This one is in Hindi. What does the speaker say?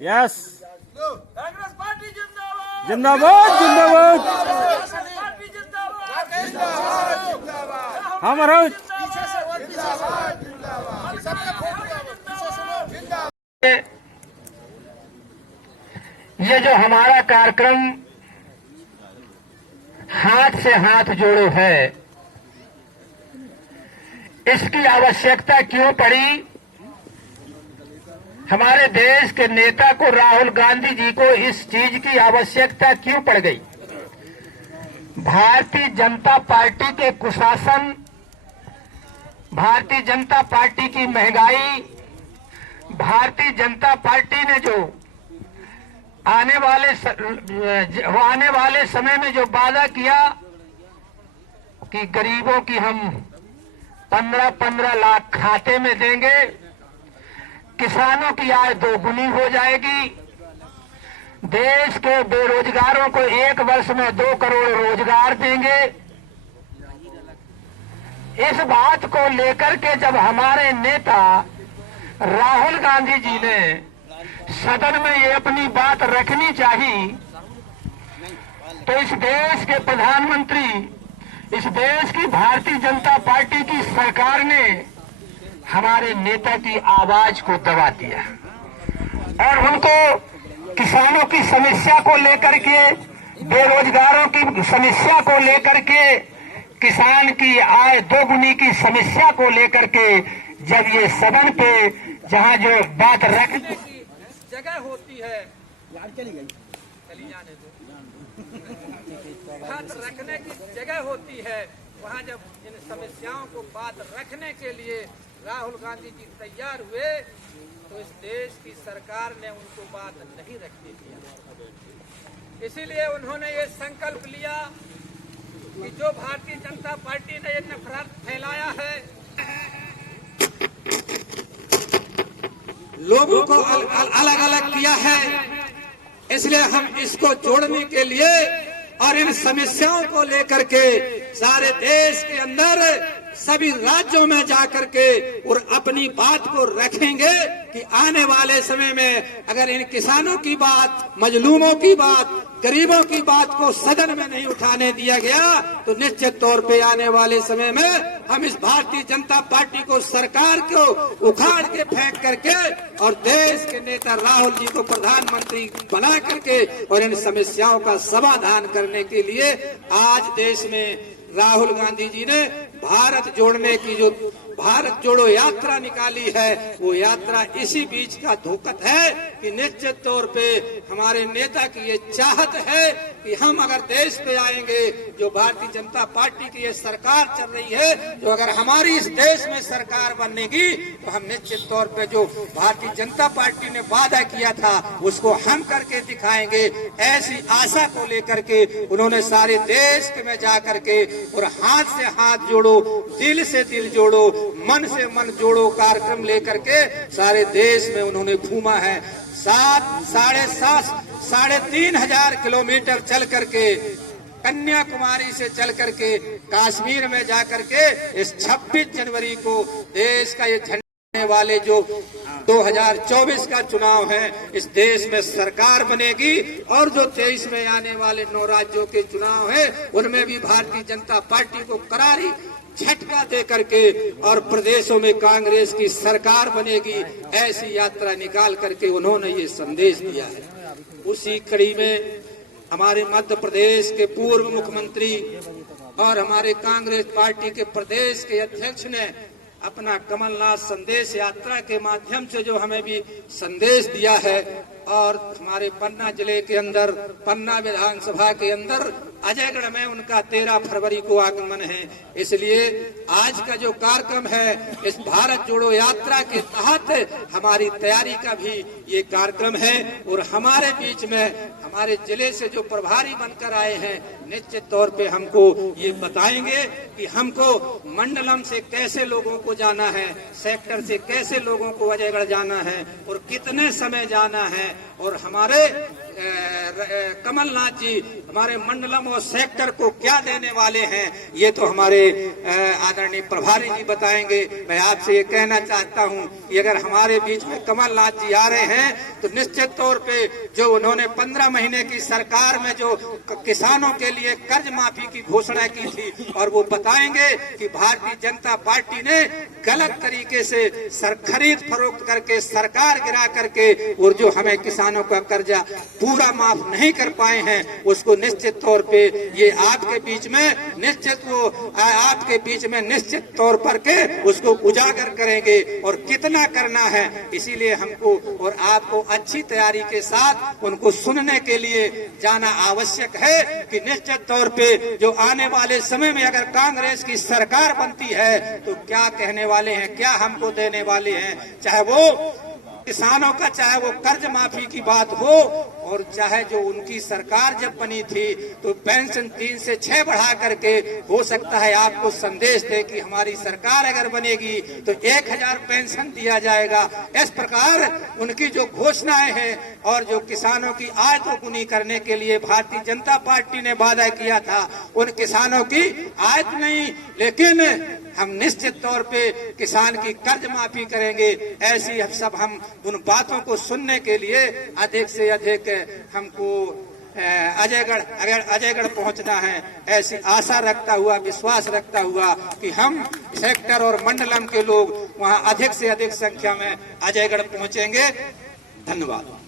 यस कांग्रेस पार्टी जिंदाबाद जिंदाबाद जिंदाबाद पार्टी जिंदाबाद हमारा ये जो हमारा कार्यक्रम हाथ से हाथ जोड़ो है, इसकी आवश्यकता क्यों पड़ी? हमारे देश के नेता को राहुल गांधी जी को इस चीज की आवश्यकता क्यों पड़ गई? भारतीय जनता पार्टी के कुशासन, भारतीय जनता पार्टी की महंगाई, भारतीय जनता पार्टी ने जो आने वाले समय में जो वादा किया कि गरीबों की हम 15-15 लाख खाते में देंगे, किसानों की आय दोगुनी हो जाएगी, देश के बेरोजगारों को 1 वर्ष में 2 करोड़ रोजगार देंगे। इस बात को लेकर के जब हमारे नेता राहुल गांधी जी ने सदन में ये अपनी बात रखनी चाहिए, तो इस देश के प्रधानमंत्री, इस देश की भारतीय जनता पार्टी की सरकार ने हमारे नेता की आवाज को दबा दिया और उनको किसानों की समस्या को लेकर के, बेरोजगारों की समस्या को लेकर के, किसान की आय दोगुनी की समस्या को लेकर के जब ये सदन पे जहां जो बात रख जगह होती है, चली जाने दो, बात रखने की जगह होती है, वहाँ जब इन समस्याओं को बात रखने के लिए राहुल गांधी जी तैयार हुए तो इस देश की सरकार ने उनको बात नहीं रखने दिया। इसीलिए उन्होंने ये संकल्प लिया कि जो भारतीय जनता पार्टी ने ये नफरत फैलाया है, लोगों को अलग अलग किया है, इसलिए हम इसको जोड़ने के लिए और इन समस्याओं को लेकर के सारे देश के अंदर सभी राज्यों में जाकर के और अपनी बात को रखेंगे कि आने वाले समय में अगर इन किसानों की बात, मजलूमों की बात, गरीबों की बात को सदन में नहीं उठाने दिया गया तो निश्चित तौर पे आने वाले समय में हम इस भारतीय जनता पार्टी को, सरकार को उखाड़ के फेंक करके और देश के नेता राहुल जी को प्रधानमंत्री बना करके और इन समस्याओं का समाधान करने के लिए आज देश में राहुल गांधी जी ने भारत जोड़ने की जो भारत जोड़ो यात्रा निकाली है, वो यात्रा इसी बीच का धोखत है कि निश्चित तौर पे हमारे नेता की ये चाहत है कि हम अगर देश पे आएंगे, जो भारतीय जनता पार्टी की ये सरकार चल रही है, जो अगर हमारी इस देश में सरकार बनेगी तो हम निश्चित तौर पे जो भारतीय जनता पार्टी ने वादा किया था उसको हम करके दिखाएंगे। ऐसी आशा को लेकर के उन्होंने सारे देश में जा करके और हाथ से हाथ जोड़ो, दिल से दिल जोड़ो, मन से मन जोड़ो कार्यक्रम लेकर के सारे देश में उन्होंने घूमा है। 3,500 किलोमीटर चल करके, कन्याकुमारी से चल करके कश्मीर में जाकर के इस 26 जनवरी को देश का ये झंडा वाले जो 2024 का चुनाव है, इस देश में सरकार बनेगी और जो 23 में आने वाले 9 राज्यों के चुनाव है उनमें भी भारतीय जनता पार्टी को करारी झटका दे करके और प्रदेशों में कांग्रेस की सरकार बनेगी, ऐसी यात्रा निकाल करके उन्होंने ये संदेश दिया है। उसी कड़ी में हमारे मध्य प्रदेश के पूर्व मुख्यमंत्री और हमारे कांग्रेस पार्टी के प्रदेश के अध्यक्ष ने अपना कमलनाथ संदेश यात्रा के माध्यम से जो हमें भी संदेश दिया है और हमारे पन्ना जिले के अंदर, पन्ना विधानसभा के अंदर अजयगढ़ में उनका 13 फरवरी को आगमन है। इसलिए आज का जो कार्यक्रम है इस भारत जोड़ो यात्रा के तहत हमारी तैयारी का भी ये कार्यक्रम है। और हमारे बीच में हमारे जिले से जो प्रभारी बनकर आए हैं निश्चित तौर पे हमको ये बताएंगे कि हमको मंडलम से कैसे लोगों को जाना है, सेक्टर से कैसे लोगों को अजयगढ़ जाना है और कितने समय जाना है। और हमारे कमलनाथ जी हमारे मंडलम और सेक्टर को क्या देने वाले हैं ये तो हमारे आदरणीय प्रभारी जी बताएंगे। मैं आपसे ये कहना चाहता हूं कि अगर हमारे बीच में कमलनाथ जी आ रहे हैं तो निश्चित तौर पे जो उन्होंने 15 महीने की सरकार में जो किसानों के लिए कर्ज माफी की घोषणा की थी और वो बताएंगे कि भारतीय जनता पार्टी ने गलत तरीके से खरीद फरोख्त करके सरकार गिरा करके और जो हमें किसानों का कर्जा पूरा माफ नहीं कर पाए हैं उसको निश्चित तौर पे ये आपके बीच में निश्चित तौर पर के उसको उजागर करेंगे और कितना करना है। इसीलिए हमको और आपको अच्छी तैयारी के साथ उनको सुनने के लिए जाना आवश्यक है कि निश्चित तौर पे जो आने वाले समय में अगर कांग्रेस की सरकार बनती है तो क्या कहने वाले हैं, क्या हमको देने वाले हैं, चाहे वो किसानों का, चाहे वो कर्ज माफी की बात हो और चाहे जो उनकी सरकार जब बनी थी तो पेंशन 3 से 6 बढ़ा करके हो सकता है आपको संदेश दे कि हमारी सरकार अगर बनेगी तो 1000 पेंशन दिया जाएगा। इस प्रकार उनकी जो घोषणाएं हैं और जो किसानों की आय दोगुनी करने के लिए भारतीय जनता पार्टी ने वादा किया था उन किसानों की आय नहीं, लेकिन हम निश्चित तौर पे किसान की कर्ज माफी करेंगे। ऐसी सब हम उन बातों को सुनने के लिए अधिक से अधिक हमको अजयगढ़ पहुंचना है। ऐसी आशा रखता हुआ, विश्वास रखता हुआ कि हम सेक्टर और मंडलम के लोग वहां अधिक से अधिक संख्या में अजयगढ़ पहुंचेंगे। धन्यवाद।